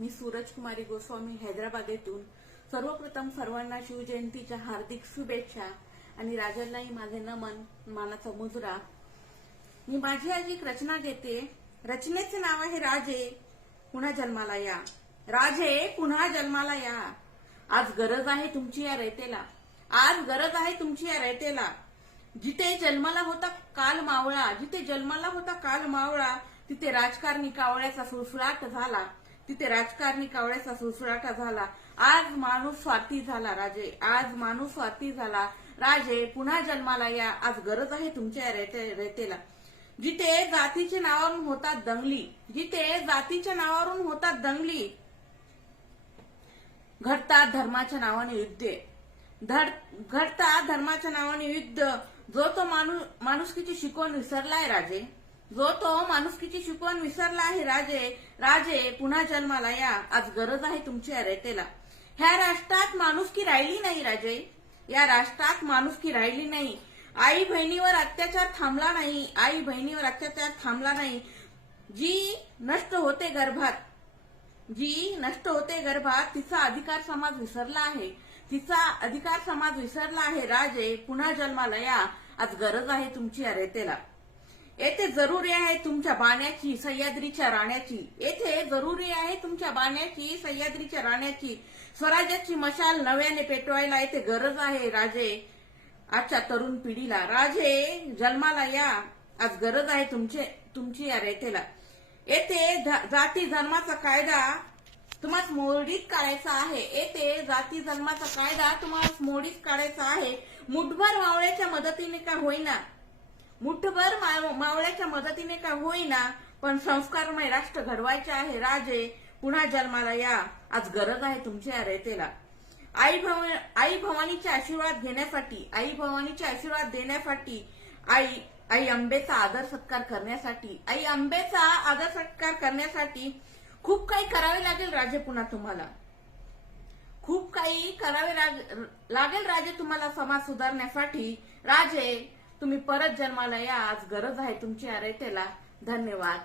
मी सूरजकुमारी गोस्वामी हैदराबाद येथून सर्वप्रथम सर्वांना शिवजयंतीच्या हार्दिक शुभेच्छा आणि राजांनाही माझे नमन मानाचा मुजरा। मी माझी आज एक रचना घेते। रचनेचे नाव आहे राजे पुन्हा जन्माला या। राजे पुन्हा जन्माला या। आज गरज आहे तुमची या रयतेला, आज गरज आहे तुमची या रयतेला। जिथे जन्माला होता काल मावळा, जिथे जन्माला होता काल मावळा, तिथे राजकारणी कावळ्याचा सुळसुळाट झाला, तिथे राजकारणी कावळ्याचा सुळसुळाट झाला। आज माणूस स्वार्थी झाला राजे, आज माणूस स्वार्थी झाला। राजे पुन्हा जन्माला या। आज गरज आहे तुमच्या रयतेला। जिथे जातीच्या नावावरून होतात दंगली, जिथे जातीच्या नावावरून होतात दंगली, घडतात धर्माच्या नावाने युद्ध, घडतात धर्माच्या नावाने युद्ध। जो तो माणुसकीची शिकवण विसरलाय राजे, जो तो माणुसकीची शिकवण विसरला आहे राजे। राजे पुन्हा जन्माला या। आज गरज आहे तुमच्या रयतेला। ह्या राष्ट्रात माणुसकी राहिली नाही राजे, या राष्ट्रात माणुसकी राहिली नाही। आई बहिणीवर अत्याचार थांबला नाही, आई बहिणीवर अत्याचार थांबला नाही। जी नष्ट होते गर्भात, जी नष्ट होते गर्भात, तिचा अधिकार समाज विसरला आहे, तिचा अधिकार समाज विसरला आहे। राजे पुन्हा जन्माला या। आज गरज आहे तुमची या रयतेला। येथे जरुरी आहे तुमच्या बाण्याची, सह्याद्रीच्या राण्याची, येथे जरुरी आहे तुमच्या बाण्याची, सह्याद्रीच्या राण्याची। स्वराज्याची मशाल नव्याने पेटवायला येथे गरज आहे राजे आजच्या तरुण पिढीला। राजे जन्माला या। आज गरज आहे तुमची या रयतेला। येथे जाती धर्माचा कायदा तुम्हाला मोडीत काढायचा आहे, येथे जाती धर्माचा कायदा तुम्हाला मोडीत काढायचा आहे। मुठभर मावळ्याच्या मदतीने का होईना, मुठभर मावळ्याच्या मदतीने का होईना, पण संस्कारमय राष्ट्र घडवायचे आहे। राजे पुन्हा जन्माला या। आज गरज आहे तुमच्या या रयतेला। आई भवानीचे आशीर्वाद घेण्यासाठी, आई भवानीचे आशीर्वाद देण्यासाठी, आई अंबेचा आदर सत्कार करण्यासाठी, आई अंबेचा आदर सत्कार करण्यासाठी खूप काही करावे लागेल राजे पुन्हा तुम्हाला, खूप काही करावे लागेल राजे तुम्हाला समाज सुधारण्यासाठी। राजे तुम्ही परत जन्माला या। आज गरज आहे तुमच्या रयतेला। धन्यवाद।